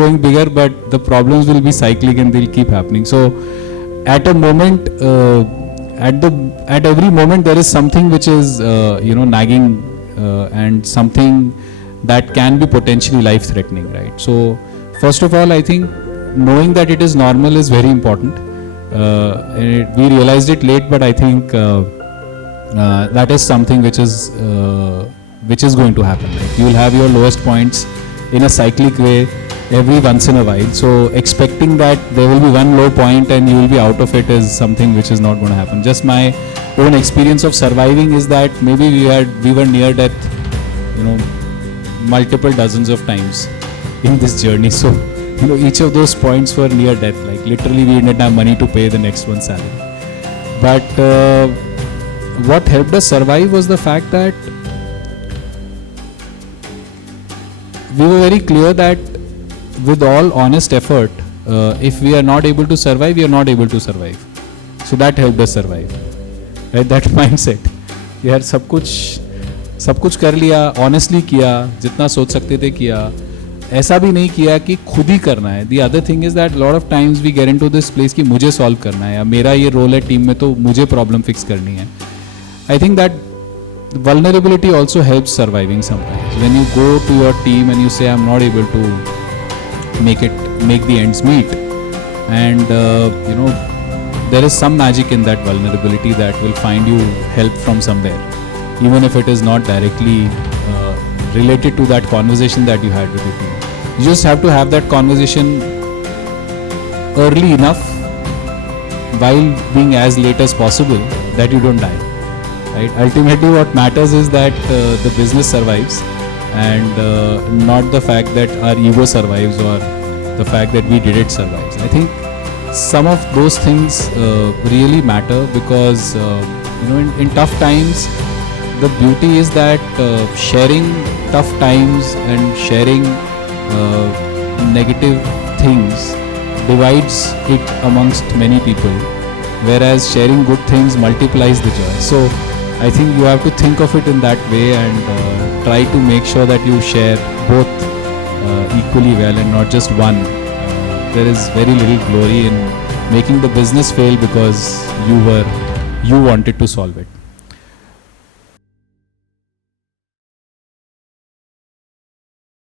going bigger, but the problems will be cyclic and they'll keep happening. So at a moment, at every moment there is something which is nagging and something that can be potentially life threatening, right? So first of all, I think knowing that it is normal is very important. We realized it late, but I think that is something which is going to happen, right? You will have your lowest points in a cyclic way every once in a while. So expecting that there will be one low point and you will be out of it is something which is not going to happen. Just my own experience of surviving is that maybe we were near death, multiple dozens of times in this journey. So each of those points were near death. Like literally, we didn't have money to pay the next one's salary. But what helped us survive was the fact that we were very clear that with all honest effort, if we are not able to survive, we are not able to survive. So that helped us survive. Right? That mindset. यार सब कुछ कर लिया, honestly किया, जितना सोच सकते थे किया, ऐसा भी नहीं किया कि खुद ही करना है. The other thing is that lot of times we get into this place कि मुझे solve करना है या मेरा ये role है team में तो मुझे problem fix करनी है. I think that vulnerability also helps surviving sometimes. When you go to your team and you say I'm not able to make the ends meet, and there is some magic in that vulnerability that will find you help from somewhere, even if it is not directly related to that conversation that you had with the team. You just have to have that conversation early enough while being as late as possible that you don't die. Right? Ultimately what matters is that the business survives and not the fact that our ego survives or the fact that we did it survives. I think some of those things really matter because in tough times the beauty is that sharing tough times and sharing negative things divides it amongst many people, whereas sharing good things multiplies the joy. So I think you have to think of it in that way and try to make sure that you share both equally well and not just one. There is very little glory in making the business fail because you wanted to solve it.